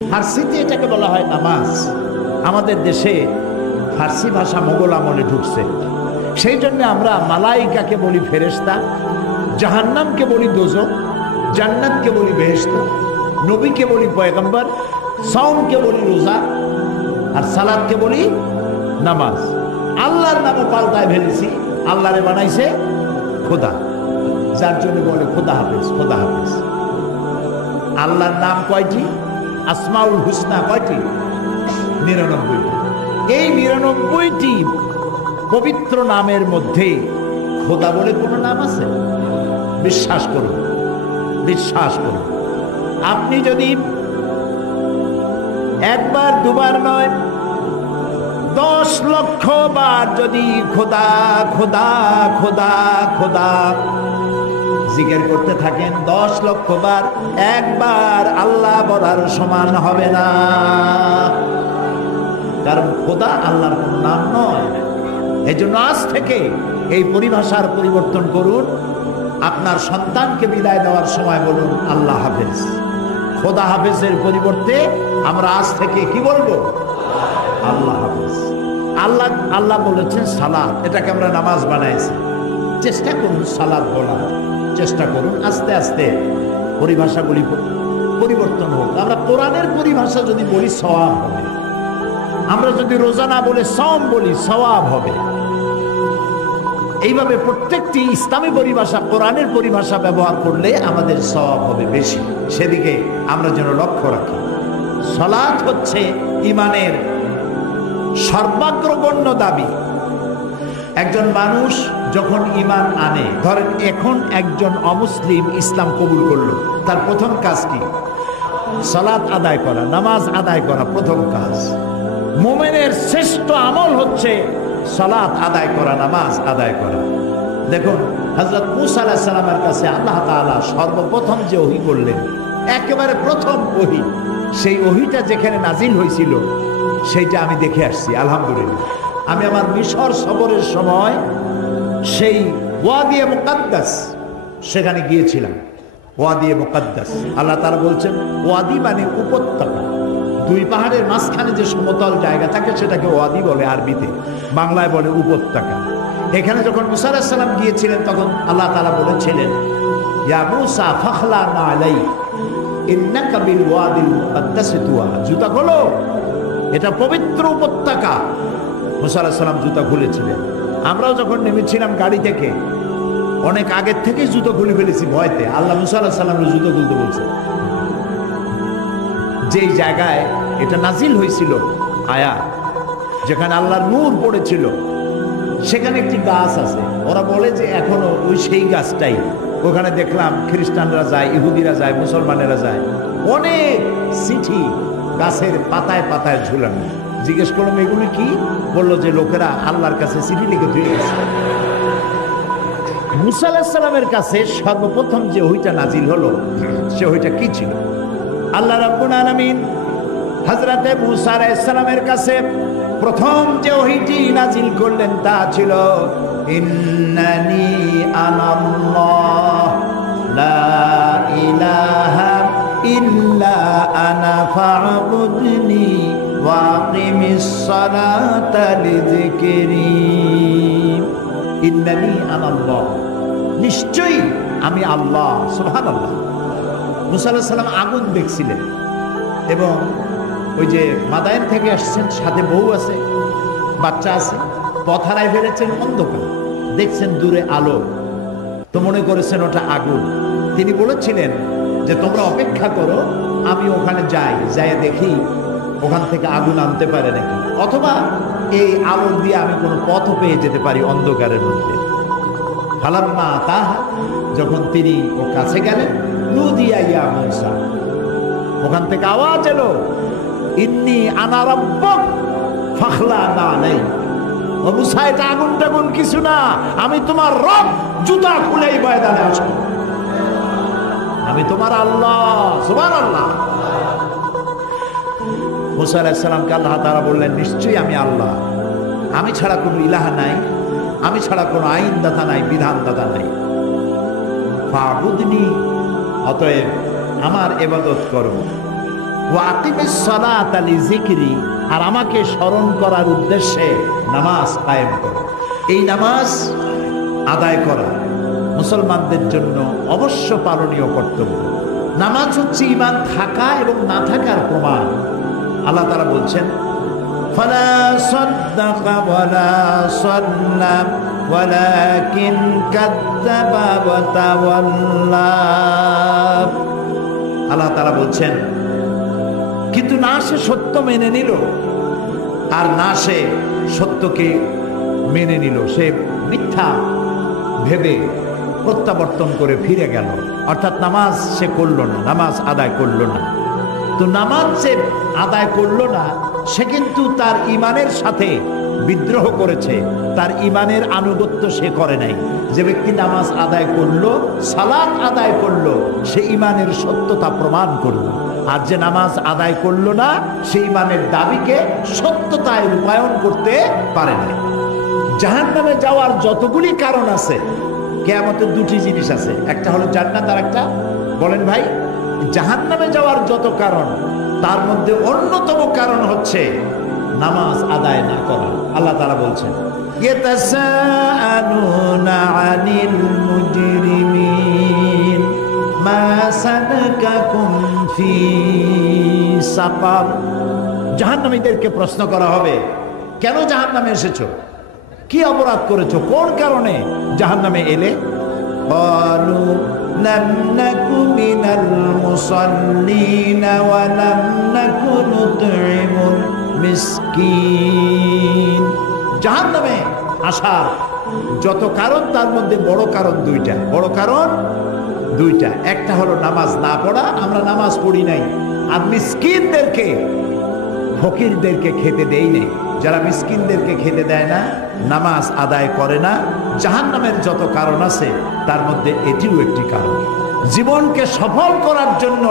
ফার্সিতে এটাকে বলা হয় নামাজ। আমাদের দেশে ফার্সি ভাষা মোগল আমলে ঢুকছে, সেই জন্য আমরা মালাইকাকে বলি ফেরেশতা, জাহান্নামকে বলি দোজখ, জান্নাতকে বলি বেহেশত, নবীকে বলি পয়গম্বর, সাওমকে বলি রোজা, আর সালাতকে বলি নামাজ। আল্লাহর নামও পাল্টায় ফেলেছি, আল্লাহরে বানাইছে খোদা, যার জন্য বলে খোদা হাফেজ, খোদা হাফেজ। আল্লাহর নাম কয়টি? আসমাউল হুসনা কয়টি? ৯৯টি। এই ৯৯টি পবিত্র নামের মধ্যে খোদা বলে কোন নাম আছে? বিশ্বাস করুন, বিশ্বাস করুন। আপনি যদি একবার দুবার নয় ১০ লক্ষ বার যদি খোদা খোদা খোদা খোদা জিকির করতে থাকেন ১০ লক্ষ বার, একবার আল্লাহ বলার সমান হবে না। কারণ খোদা আল্লাহর কোন নাম নয়। এই জন্য আজ থেকে এই পরিভাষার পরিবর্তন করুন। আপনার সন্তানকে বিদায় দেওয়ার সময় বলুন আল্লাহ হাফেজ। খোদা হাফেজের পরিবর্তে আমরা আজ থেকে কি বলবো? আল্লাহ হাফেজ। আল্লাহ আল্লাহ বলেছেন সালাত, এটাকে আমরা নামাজ বানাইছি। চেষ্টা করুন সালাত বলার, চেষ্টা করুন। আস্তে আস্তে পরিভাষাগুলি পরিবর্তন হোক। আমরা কোরআনের পরিভাষা যদি বলি সওয়াব হবে, আমরা যদি রোজা না বলে সাওম বলি সওয়াব হবে। এইভাবে প্রত্যেকটি ইসলামী পরিভাষা কোরআনের পরিভাষা ব্যবহার করলে আমাদের সওয়াব হবে বেশি। সেদিকে আমরা যেন লক্ষ্য রাখি। সালাত হচ্ছে ঈমানের সর্বাগ্রগণ্য দাবি। একজন মানুষ যখন ঈমান আনে, ধরেন এখন একজন অমুসলিম ইসলাম কবুল করলো, তার প্রথম কাজ কি? সালাত আদায় করা, নামাজ আদায় করা প্রথম কাজ। মুমিনের শ্রেষ্ঠ আমল হচ্ছে সালাত আদায় করা, নামাজ আদায় করা। দেখুন হযরত মূসা আলাইহিস সালামের কাছে আল্লাহ তাআলা সর্বপ্রথম যে ওহী করলেন, একেবারে প্রথম ওহী, সেই ওহীটা যেখানে নাজিল হয়েছিল সেইটা আমি দেখে আসছি আলহামদুলিল্লাহ। আমি আমার মিশর সফরের সময় সেই ওয়াদিয়ে মুকাদ্দাস সেখানে গিয়েছিলাম। ওয়াদিয়ে মুকাদ্দাস, আল্লাহ তাআলা বলছেন ওয়াদি মানে উপত্যকা। দুই পাহাড়ের মাঝখানে যে সমতল জায়গা থাকে সেটাকে ওয়াদি বলে আরবিতে, বাংলায় বলে উপত্যকা। এখানে যখন মূসা আলাইহিস সালাম গিয়েছিলেন তখন আল্লাহ তাআলা বলেছিলেন ইয়া মূসা ফাখলানা আলাইক ইন্নাকা বিল ওয়াদিল মুকাদ্দাস তুয়া, জুতা খোলো, এটা পবিত্র উপত্যকা। মূসা আলাইহিস সালাম জুতা খুলেছিলেন। আমরাও যখন নেমেছিলাম গাড়ি থেকে অনেক আগের থেকে জুতো খুলে ফেলেছি ভয়তে। আল্লাহ মূসা আলাইহিস সালামের জুতো খুলতে বলছে। যেই জায়গায় এটা নাজিল হয়েছিল আয়াত, যেখানে আল্লাহর নূর পড়েছিল, সেখানে একটি গাছ আছে। ওরা বলে যে এখনো ওই সেই গাছটাই। ওখানে দেখলাম খ্রিস্টানরা যায়, ইহুদিরা যায়, মুসলমানেরা যায়। অনেক চিঠি গাছের পাতায় পাতায় ঝুলানো। জিজ্ঞেস করলাম এগুলি কি? বললো যে লোকেরা আল্লাহর কাছে চিঠি লিখে দিয়ে গেছে। মূসা আলাইহিস সালামের কাছে সর্বপ্রথম যে ওহীটা নাজিল হলো সে ওহীটা কি ছিল? আল্লাহ রাব্বুল আলামিন হযরতে মূসা আলাইহিস সালামের কাছে প্রথম যে ওহীটি নাজিল করলেন তা ছিল ইন্নানি আনাল্লাহ লা ইলাহা ইল্লা আনা ফা'বুদনি ওয়া আকিমিস সালাতা লিযিকরি। ইন্নানি আনাল্লাহ, নিশ্চয়ই আমি আল্লাহ। সুবহানাল্লাহ। মূসা আলাইহিস সালাম আগুন দেখছিলেন এবং ওই যে মাদায়েন থেকে আসছেন, সাথে বউ আছে, বাচ্চা আছে, পথ হারায় ফেলেছেন, অন্ধকার দেখছেন দূরে আলো, তো মনে করেছেন ওটা আগুন। তিনি বলেছিলেন যে তোমরা অপেক্ষা করো, আমি ওখানে যাই, যাই দেখি ওখান থেকে আগুন আনতে পারে নাকি, অথবা এই আলো দিয়ে আমি কোনো পথও পেয়ে যেতে পারি অন্ধকারের মধ্যে। ফালাম্মা তাহা, যখন তিনি ও কাছে গেলেন, নুদিয়া ইয়া মূসা, ওখান থেকে আওয়াজ এলো ইন্নী আনা রাব্বুক ফাখলানা আলাইক। ও মূসা, এটা আগুন টাগুন কিছু না, আমি তোমার রব, জুতা খুলেই ময়দানে আসো, আমি তোমার আল্লাহ। সুবহানাল্লাহ। মূসা আলাইহিস সালামকে আল্লাহ তাআলা বললেন নিশ্চয়ই আমি আল্লাহ, আমি ছাড়া কোনো ইলাহা নাই, আমি ছাড়া কোনো আইনদাতা নাই, বিধানদাতা নাই। ফা'বুদনি, অতএব আমার ইবাদত করো। ওয়া আকিমিস সালাতা লিযিকরি, আর আমাকে স্মরণ করার উদ্দেশ্যে নামাজ কায়েম করো। এই নামাজ আদায় করা মুসলমানদের জন্য অবশ্য পালনীয় কর্তব্য। নামাজ হচ্ছে ঈমান থাকা এবং না থাকার প্রমাণ। আল্লাহ তাআলা বলছেন, ফালা সাদ্দাকা ওয়ালা সাল্লা ওয়ালাকিন কাযযাবা ওয়া তাওয়াল্লা। আল্লাহ তাআলা বলছেন, কিন্তু না সে সত্য মেনে নিল, আর না সে সত্যকে মেনে নিল, সে মিথ্যা ভেবে প্রত্যাবর্তন করে ফিরে গেল। অর্থাৎ নামাজ সে করলো না, নামাজ আদায় করলো না। তো নামাজ সে আদায় করলো না, সে কিন্তু তার ঈমানের সাথে বিদ্রোহ করেছে, তার ঈমানের আনুগত্য সে করে নাই। যে ব্যক্তি নামাজ আদায় করলো, সালাত আদায় করলো, সে ঈমানের সত্যতা প্রমাণ করলো। আর যে নামাজ আদায় করলো না, সে ঈমানের দাবিকে সত্যতায় রূপায়ণ করতে পারে না। জাহান্নামে যাওয়ার যতগুলি কারণ আছে, কিয়ামতের দুটি জিনিস আছে, একটা হলো জান্নাত, আর একটা বলেন ভাই, জাহান্নামে যাওয়ার যত কারণ, তার মধ্যে অন্যতম কারণ হচ্ছে নামাজ আদায় না করা। আল্লাহ তাআলা বলছেন, ইয়াতাসাআলুনা আনিল মুজরিমিন মা সালাকাকুম ফি সাকার। জাহান্নামীদেরকে প্রশ্ন করা হবে, কেন জাহান্নামে এসেছো, কি অপরাধ করেছো, কোন কারণে জাহান্নামে এলে? ক্বালু লাম নাকু মিনাল মুসাল্লিন ওয়া লাম নাকু নুতঈমুল মিসকিন। জাহান্নামে আসার যত কারণ, তার মধ্যে বড় কারণ দুইটা। বড় কারণ দুইটা, একটা হলো নামাজ না পড়া, আমরা নামাজ পড়ি নাই, আর মিসকিনদেরকে, ফকিরদেরকে খেতে দেই নাই। যারা মিসকিনদেরকে খেতে দেয় না, নামাজ আদায় করে না, জাহান্নামের যত কারণ আছে তার মধ্যে এটিও একটি কারণ। জীবনকে সফল করার জন্য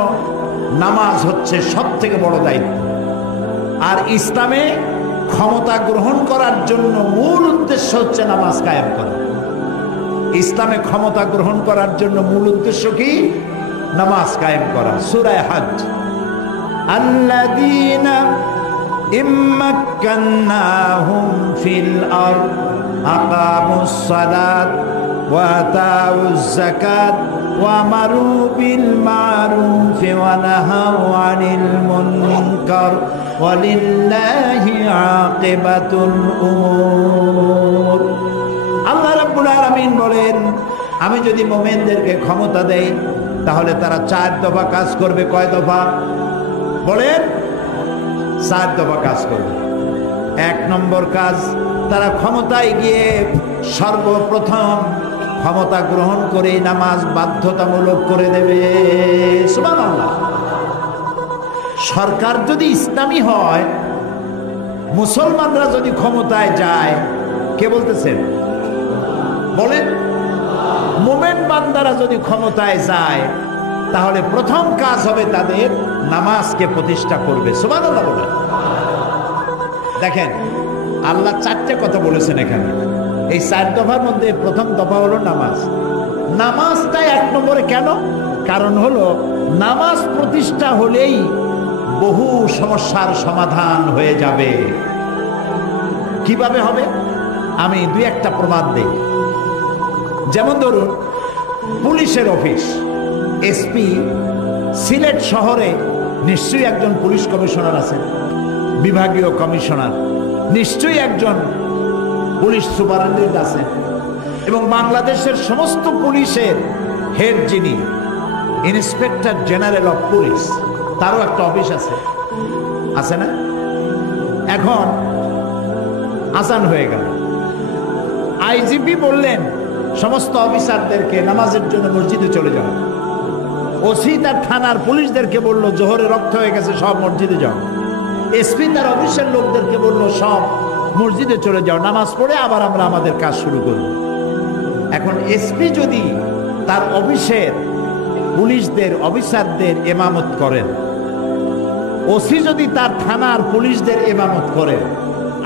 নামাজ হচ্ছে সব থেকে বড় দায়িত্ব। আর ইসলামে ক্ষমতা গ্রহণ করার জন্য মূল উদ্দেশ্য হচ্ছে নামাজ কায়েম করা। ইসলামে ক্ষমতা গ্রহণ করার জন্য মূল উদ্দেশ্য কি? নামাজ কায়েম করা। সূরা হজ, আল্লাযীনা ইম্মাক্কান্নাহুম ফিল আরদ আকামুস সালাত ওয়া আতাউজ যাকাত ওয়া আমারু বিল মা'রুফ ওয়া নাহাউ আনিল মুনকার ওয়ালিল্লাহি আকিবাতুল উমুর। আল্লাহ রাব্বুল আলামিন বলেন, আমি যদি মুমিনদেরকে ক্ষমতা দেই, তাহলে তারা 4 দফা কাজ করবে। কয় দফা বলেন? 4 দফা কাজ করবে। 1 নম্বর কাজ, তারা ক্ষমতায় গিয়ে সর্বপ্রথম ক্ষমতা গ্রহণ করে নামাজ বাধ্যতামূলক করে দেবে। সুবহানাল্লাহ। সরকার যদি ইসলামী হয়, মুসলমানরা যদি ক্ষমতায় যায়, কে বলতেছেন বলেন? মুমিন বান্দারা যদি ক্ষমতায় যায়, তাহলে প্রথম কাজ হবে তাদের নামাজকে প্রতিষ্ঠা করবে। সুবহানাল্লাহ বলেন। দেখেন, আল্লাহ 4টে কথা বলেছেন এখানে। এই 4 দফার মধ্যে প্রথম দফা হলো নামাজ। নামাজটা 1 নম্বরে কেন? কারণ হলো নামাজ প্রতিষ্ঠা হলেই বহু সমস্যার সমাধান হয়ে যাবে। কিভাবে হবে? আমি 2-1টা প্রমাণ দেই। যেমন ধরুন, পুলিশের অফিস, এসপি, সিলেট শহরে নিশ্চয়ই একজন পুলিশ কমিশনার আছেন, বিভাগীয় কমিশনার, নিশ্চয়ই একজন পুলিশ সুপারিনটেন্ডেন্ট আছেন, এবং বাংলাদেশের সমস্ত পুলিশের হেড যিনি ইন্সপেক্টর জেনারেল অফ পুলিশ, তারও একটা অফিস আছে, আছে না? এখন আজান হয়ে গেল, আইজিপি বললেন সমস্ত অফিসারদেরকে নামাজের জন্য মসজিদে চলে যাও। ওসি তার থানার পুলিশদেরকে বলল জোহরে রক্ত হয়ে গেছে, সব মসজিদে যাও। এসপি তার অফিসের লোকদেরকে বলল সব মসজিদে চলে যাও, নামাজ পড়ে আবার আমরা আমাদের কাজ শুরু করব। এখন এসপি যদি তার অফিসের পুলিশদের, অফিসারদের ইমামত করেন, ওসি যদি তার থানার পুলিশদের ইমামত করেন,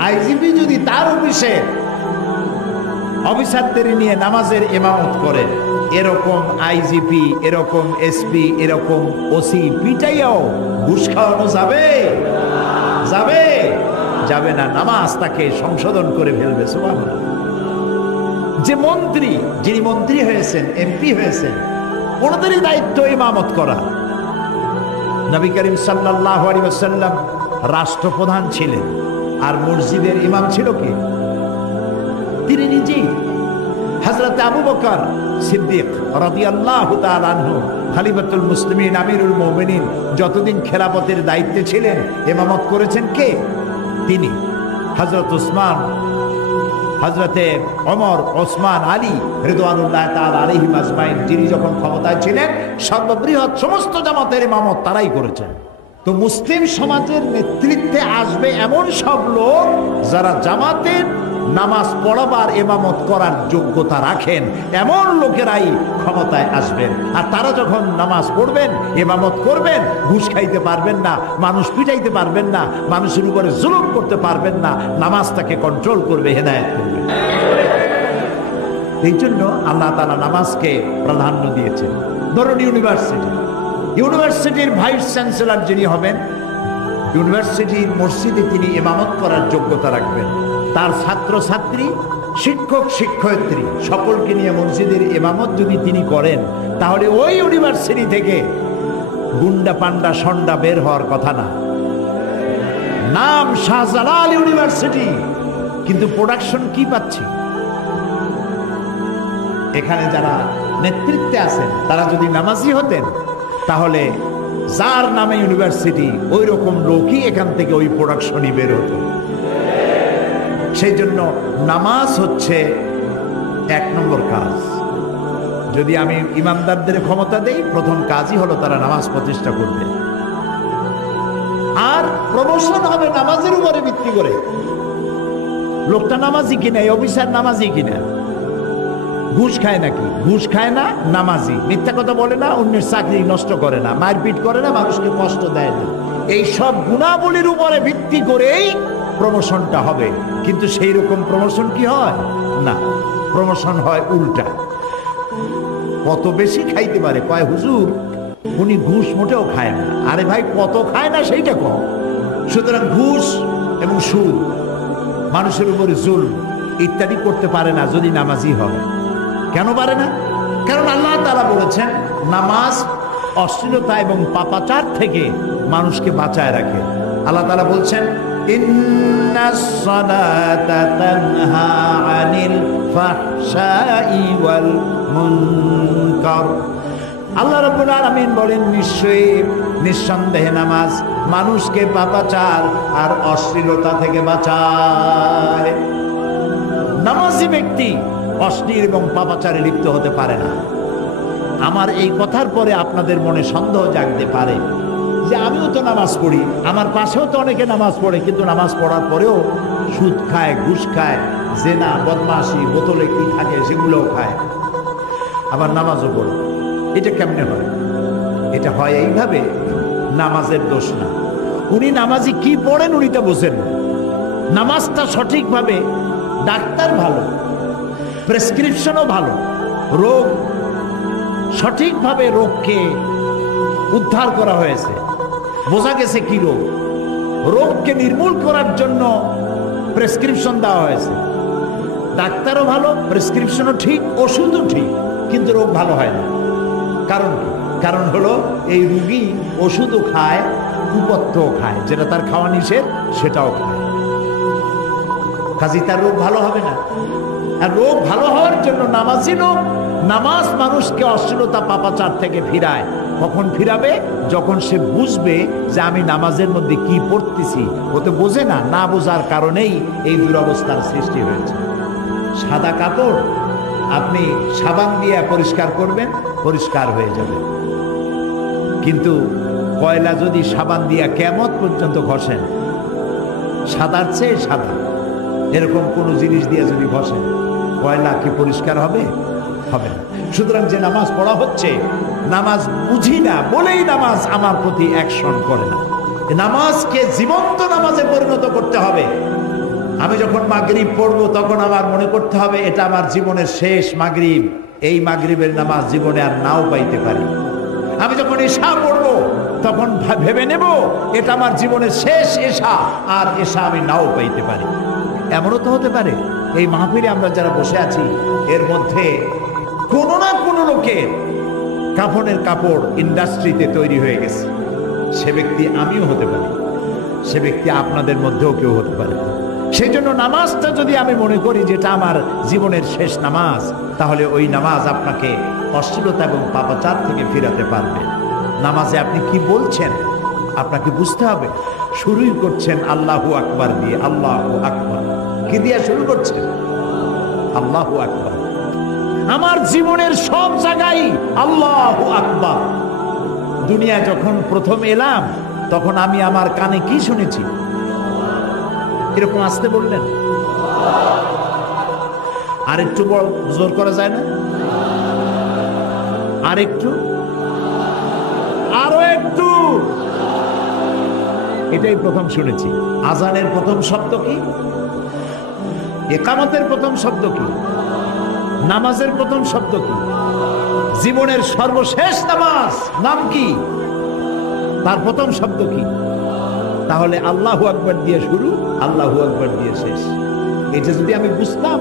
আইজিপি যদি তার অফিসের অফিসারদের নিয়ে নামাজের ইমামত করেন, এরকম আইজিপি, এরকম এসপি, এরকম ওসি পিটাইয়াও ঘুষ খাওয়ানো যাবে? যাবে? যাবে না। নামাজ তাকে সংশোধন করে ফেলবে। সুবহানাল্লাহ। যে মন্ত্রী, যিনি মন্ত্রী হয়েছেন, এমপি হয়েছেন, ওনাদেরই দায়িত্ব ইমামত করা। নবী করিম সাল্লাল্লাহু আলাইহি ওয়াসাল্লাম রাষ্ট্রপ্রধান ছিলেন, আর মসজিদের ইমাম ছিল কে? তিনি নিজেই। হযরত আবু বকর সিদ্দিক রাদিয়াল্লাহু তাআলা আনহু খলিফাতুল মুসলিমিন, আমিরুল মুমিনিন, যতদিন খেলাফতের দায়িত্বে ছিলেন ইমামত করেছেন কে? তিনি। হযরত উসমান, হযরতে ওমর, ওসমান, আলী রিদওয়ানুল্লাহ তাআলা আলাইহিম আজমাইন, যিনি যখন ক্ষমতায় ছিলেন সর্ববৃহৎ সমস্ত জামাতের ইমামত তারাই করেছেন। তো মুসলিম সমাজের নেতৃত্বে আসবে এমন সব লোক যারা জামাতের নামাজ পড়াবার ইমামত করার যোগ্যতা রাখেন, এমন লোকেরাই ক্ষমতায় আসবেন। আর তারা যখন নামাজ পড়বেন, ইমামত করবেন, ঘুষ খাইতে পারবেন না, মানুষ পিটাইতে পারবেন না, মানুষের উপরে জুলুম করতে পারবেন না, নামাজটাকে কন্ট্রোল করবে, হেদায়েত করবে। এই জন্য আল্লাহ তাআলা নামাজকে প্রাধান্য দিয়েছেন। ধরুন ইউনিভার্সিটির ভাইস চ্যান্সেলর যিনি হবেন, ইউনিভার্সিটির মসজিদে তিনি ইমামত করার যোগ্যতা রাখবেন। তার ছাত্র ছাত্রী, শিক্ষক শিক্ষয়িত্রী সকলকে নিয়ে মসজিদের ইমামত যদি তিনি করেন, তাহলে ওই ইউনিভার্সিটি থেকে গুন্ডা পান্ডা সন্ডা বের হওয়ার কথা না। নাম শাহজালাল ইউনিভার্সিটি, কিন্তু প্রোডাকশন কি পাচ্ছি? এখানে যারা নেতৃত্বে আছেন তারা যদি নামাজি হতেন, তাহলে যার নামে ইউনিভার্সিটি ওই রকম লোকই এখান থেকে ওই প্রোডাকশনই বের হতো। সেই জন্য নামাজ হচ্ছে 1 নম্বর কাজ। যদি আমি ইমানদারদের ক্ষমতা দেই, প্রথম কাজই হলো তারা নামাজ প্রতিষ্ঠা করবে। আর প্রমোশন হবে নামাজের উপরে ভিত্তি করে। লোকটা নামাজি কিনা, এই অফিসার নামাজি কিনা, ঘুষ খায় নাকি, ঘুষ খায় না, নামাজি, মিথ্যা কথা বলে না, অন্যের চাকরি নষ্ট করে না, মারপিট করে না, মানুষকে কষ্ট দেয় না, এই সব গুণাবলীর উপরে ভিত্তি করেই প্রমোশনটা হবে। কিন্তু সেই রকম প্রমোশন কি হয় না, প্রমোশন হয় উল্টা। কত বেশি খাইতে পারে, কয় হুজুর উনি ঘুষ মোটেও খায় না। আরে ভাই, কত খায় না সেইটা কম। সুতরাং ঘুষ এবং সুদ, মানুষের উপরে জুলম ইত্যাদি করতে পারে না যদি নামাজি হয়। কেন পারে না? কারণ আল্লাহ তাআলা বলেছেন নামাজ অশ্লীলতা এবং পাপাচার থেকে মানুষকে বাঁচায় রাখে। আল্লাহ তাআলা বলছেন ইন্নাস সালাতা তানহা আনিল ফাহশাই ওয়াল মুনকার। আল্লাহ রাব্বুল আলামিন বলেন নিঃসন্দেহে নামাজ মানুষকে পাপাচার আর অশ্লীলতা থেকে বাঁচায়। নামাজি ব্যক্তি অশ্লীল এবং পাপাচারে লিপ্ত হতে পারে না। আমার এই কথার পরে আপনাদের মনে সন্দেহ জাগতে পারে যে আমিও তো নামাজ পড়ি, আমার পাশেও তো অনেকে নামাজ পড়ে, কিন্তু নামাজ পড়ার পরেও সুদ খায়, ঘুষ খায়, জেনা, বদমাশি, বোতলে কি থাকে সেগুলোও খায়, আবার নামাজও পড়ে। এটা কেমনে হয়? এটা হয় এইভাবে, নামাজের দোষ না। উনি নামাজি কি পড়েন উনি তা বোঝেন না। নামাজটা সঠিকভাবে, ডাক্তার ভালো, প্রেসক্রিপশনও ভালো, রোগ সঠিকভাবে রোগকে উদ্ধার করা হয়েছে, বোঝা গেছে কি রোগ, রোগকে নির্মূল করার জন্য প্রেসক্রিপশন দেওয়া হয়েছে। ডাক্তারও ভালো, প্রেসক্রিপশনও ঠিক, ওষুধও ঠিক, কিন্তু রোগ ভালো হয় না। কারণ কি? কারণ হলো এই রোগী ওষুধও খায়, কুপথ্যও খায়, যেটা তার খাওয়া নিষেধ সেটাও খায়, কাজে তার রোগ ভালো হবে না। আর রোগ ভালো হওয়ার জন্য নামাজি লোক, নামাজ মানুষকে অশ্লীলতা পাপাচার থেকে ফিরায়। কখন ফিরাবে? যখন সে বুঝবে যে আমি নামাজের মধ্যে কি পড়তেছি। ও তো বোঝে না, না বোঝার কারণেই এই দুরবস্থার সৃষ্টি হয়েছে। সাদা কাপড় আপনি সাবান দিয়ে পরিষ্কার করবেন, পরিষ্কার হয়ে যাবে, কিন্তু কয়লা যদি সাবান দিয়া কিয়ামত পর্যন্ত ঘষেন, সাদার চেয়ে সাদা এরকম কোন জিনিস দিয়ে যদি ঘষেন, কয়লা কি পরিষ্কার হবে? হবে না। সুতরাং যে নামাজ পড়া হচ্ছে, নামাজ বুঝি না বলেই নামাজ আমার প্রতি অ্যাকশন করে না। নামাজকে জীবন্ত নামাজে পরিণত করতে হবে। আমি যখন মাগরিব পড়বো তখন আমার মনে করতে হবে এটা আমার জীবনের শেষ মাগরিব, এই মাগরিবের নামাজ জীবনে আর নাও পাইতে পারি। আমি যখন এশা পড়বো তখন ভেবে নেব এটা আমার জীবনের শেষ এশা, আর এশা আমি নাও পাইতে পারি। এমনও তো হতে পারে এই মাহফিলে আমরা যারা বসে আছি এর মধ্যে কোনো না কোনো লোকের কাফনের কাপড় ইন্ডাস্ট্রিতে তৈরি হয়ে গেছে। সে ব্যক্তি আমিও হতে পারি, সে ব্যক্তি আপনাদের মধ্যেও কেউ হতে পারে। সেই জন্য নামাজটা যদি আমি মনে করি যেটা আমার জীবনের শেষ নামাজ, তাহলে ওই নামাজ আপনাকে অশ্লীলতা এবং পাপাচার থেকে ফিরাতে পারবে। নামাজে আপনি কি বলছেন আপনাকে বুঝতে হবে। শুরুই করছেন আল্লাহু আকবার দিয়ে। আল্লাহু আকবার কি দিয়ে শুরু করছেন? আল্লাহু আকবার। আমার জীবনের সব জায়গায় আল্লাহু আকবার। দুনিয়া যখন প্রথম এলাম তখন আমি আমার কানে কি শুনেছি? এরকম আসতে বললেন, আর একটু বড় জোর করা যায় না? আর একটু, আরো একটু। এটাই প্রথম শুনেছি। আজানের প্রথম শব্দ কি? ইকামতের প্রথম শব্দ কি? নামাজের প্রথম শব্দ কি? জীবনের সর্বশেষ নামাজ নাম কি? তার প্রথম শব্দ কি? তাহলে আল্লাহু আকবার দিয়ে শুরু, আল্লাহু আকবার দিয়ে শেষ। এটা যদি আমি বুঝতাম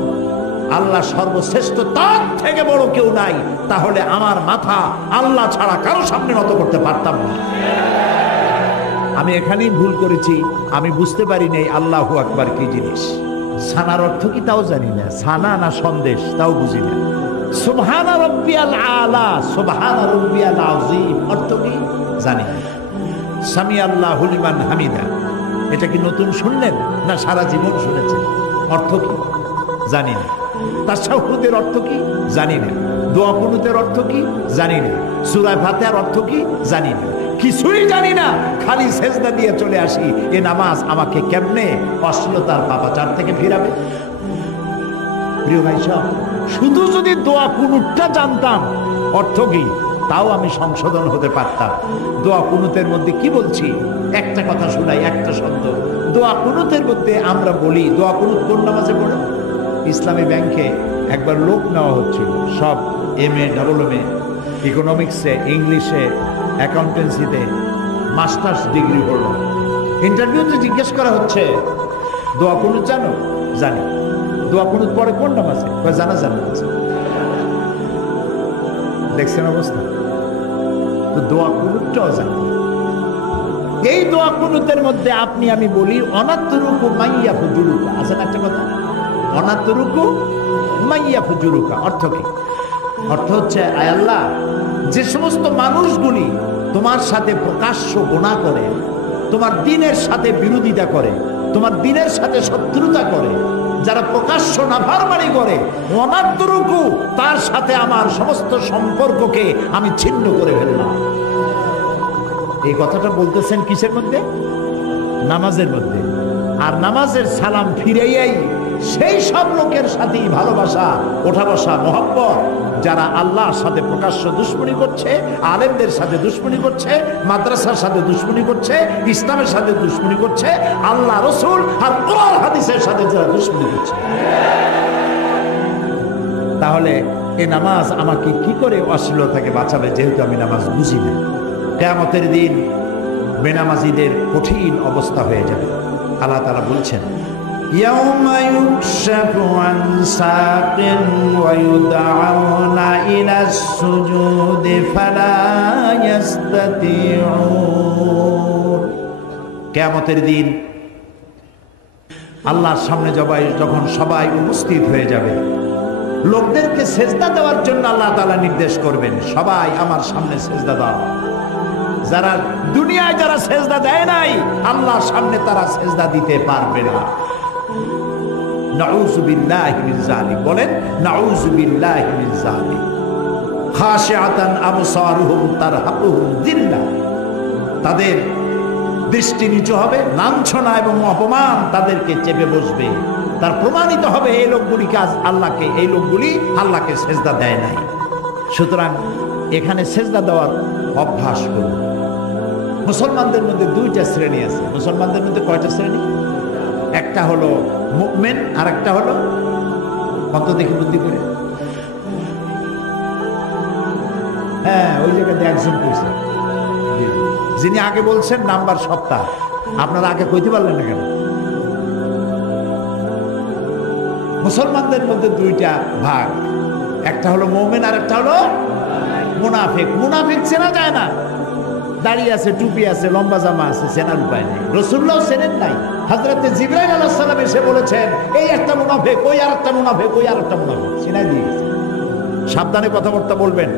আল্লাহ সর্বশ্রেষ্ঠ, তার থেকে বড় কেউ নাই, তাহলে আমার মাথা আল্লাহ ছাড়া কারো সামনে নত করতে পারতাম না। আমি এখানেই ভুল করেছি, আমি বুঝতে পারি নাই আল্লাহু আকবার কি জিনিস। সানার অর্থ কি তাও জানি না, সানা না সন্দেশ তাও বুঝি না। সুবহানা রাব্বিয়াল আলা, সুবহানা রাব্বিয়াল আযীম অর্থ কি জানি না। সামি আল্লাহু লিমান হামিদা, এটা কি নতুন শুনলেন না সারা জীবন শুনেছেন? অর্থ কি জানি না। তাশাহুদের অর্থ কি জানি না। দোয়া কুনুতের অর্থ কি জানি না। সূরা ফাতিহার অর্থ কি জানি না। কিছুই জানি না, খালি সেজদা দিয়ে চলে আসি। এ নামাজ আমাকে কেমনে অশ্লীলতার পাপাচার থেকে ফিরাবে? প্রিয় ভাই সব, শুধু যদি দোয়া কুনুতটা জানতাম অর্থ কি, তাও আমি সংশোধন হতে পারতাম। দোয়া কুনুতের মধ্যে কি বলছি একটা কথা শোনাই, একটা শব্দ। দোয়া কুনুতের মধ্যে আমরা বলি, দোয়া কুনুত কোন নামাজে পড়ে? ইসলামী ব্যাংকে একবার লোক নেওয়া হচ্ছিল, সব MA, AA, ইকোনমিক্সে, ইংলিশে, অ্যাকাউন্টেন্সিতে মাস্টার্স ডিগ্রি হল। ইন্টারভিউতে জিজ্ঞেস করা হচ্ছে দোয়া কুনুত জানো? জানি। দোয়া কুনুত পড়ে কোন নামাজে? জানা আছে। দেখছেন অবস্থা? তো দোয়া কুনুতটাও জানি। এই দোয়া কুনুতের মধ্যে আপনি আমি বলি অনাত্তরুকু মাইয়া ফুজুরুকা, আছে না একটা কথা? অনাত্তরুকু মাইয়া ফুজুরুকা অর্থ কি? অর্থ হচ্ছে আয় আল্লাহ, যে সমস্ত মানুষগুলি তোমার সাথে প্রকাশ্য গুনাহ করে, তোমার দ্বীনের সাথে বিরোধিতা করে, তোমার দ্বীনের সাথে শত্রুতা করে, যারা প্রকাশ্য নাফরমানি করে, অনাত্তরুকু তার সাথে আমার সমস্ত সম্পর্ককে আমি ছিন্ন করে ফেললাম। এই কথাটা বলতেছেন কিসের মধ্যে? নামাজের মধ্যে। আর নামাজের সালাম ফিরেই সেই সব লোকের সাথেই ভালোবাসা, ওঠা বসা, মহব্বত, যারা আল্লাহর সাথে প্রকাশ্য দুশ্মনী করছে, আলেমদের সাথে দুশ্মনী করছে, মাদ্রাসার সাথে দুশ্মনী করছে, ইসলামের সাথে দুশ্মনী করছে, আল্লাহ রসুল আর কোরআন হাদিসের সাথে যারা দুশ্মনী করছে। তাহলে এই নামাজ আমাকে কি করে অশ্লীলতা থেকে বাঁচাবে? যেহেতু আমি নামাজ বুঝি না। কিয়ামতের দিন বেনামাজিদের কঠিন অবস্থা হয়ে যাবে। আল্লাহ তাআলা বলছেন, ইয়াউমা ইউকশাফু আন সাকিন ওয়া ইউদআউনা ইলাস সুজুদি ফালা ইস্তাতিউন। কিয়ামতের দিন আল্লাহর সামনে যখন সবাই উপস্থিত হয়ে যাবে, লোকদেরকে সেজদা দেওয়ার জন্য আল্লাহ তাআলা নির্দেশ করবেন, সবাই আমার সামনে সেজদা দাও। যারা দুনিয়ায় যারা সেজদা দেয় নাই, আল্লাহর সামনে তারা সেজদা দিতে পারবে না। নাউযু বিল্লাহি মিন যালিক, বলেন নাউযু বিল্লাহি মিন যালিক। খাশিআতান আবসারুহুম তারহাকুহুম যিল্লাহ, তাদের দৃষ্টি নিচু হবে, লাঞ্ছনা এবং অপমান তাদেরকে চেপে বসবে। তার প্রমাণিত হবে এই লোকগুলিকে এই লোকগুলি আল্লাহকে সেজদা দেয় নাই। সুতরাং এখানে সেজদা দেওয়ার অভ্যাস করুন। মুসলমানদের মধ্যে দুইটা শ্রেণী আছে। মুসলমানদের মধ্যে কয়টা শ্রেণী? একটা হলো মুমিন, আর একটা হলো কত দেখি বুদ্ধি করে হ্যাঁ, ওই জায়গাতে একজন কইছে, যিনি আগে বলছেন নাম্বার সপ্তাহ, আপনারা আগে কইতে পারলেন না কেন? মুসলমানদের মধ্যে দুইটা ভাগ, একটা হলো মুমিন আর একটা হলো মুনাফিক। মুনাফিক চেনা যায় না, দাড়ি আছে, টুপি আছে, লম্বা জামা আছে, চেনার উপায় নেই। রাসূলুল্লাহ চেনেন নাই। হযরতে জিবরাইল আলাইহিস সালাম এসে বলেছেন এই একটা মুনাফিক, ওই আরেকটা মুনাফিক, ওই আরেকটা মুনাফিক, চিনাই দিয়ে গেছে। সাবধানে কথাবার্তা বলবেন,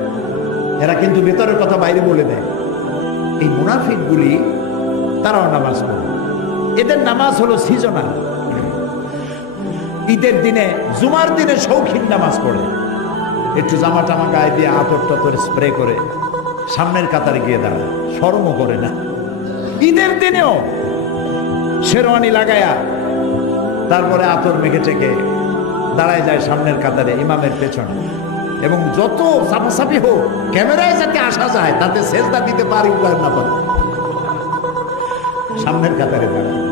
এরা কিন্তু ভেতরের কথা বাইরে বলে দেয়। এই মুনাফিকগুলি তারাও নামাজ পড়ে, এদের নামাজ হলো সিজনাল। ঈদের দিনে, জুমার দিনে শৌখিন নামাজ পড়ে, একটু জামা টামা গায়ে দিয়ে আতর টাতর স্প্রে করে সামনের কাতারে গিয়ে দাঁড়ায়, শরমও করে না। ঈদের দিনেও শেরওয়ানি লাগায়া তারপরে আতর মেখে টেকে দাঁড়ায় যায় সামনের কাতারে ইমামের পেছনে, এবং যত সাফাসাফি হোক ক্যামেরায় যাতে আসা যায়, তাতে সেজদা দিতে পারি না পারে, সামনের কাতারে দাঁড়ায়।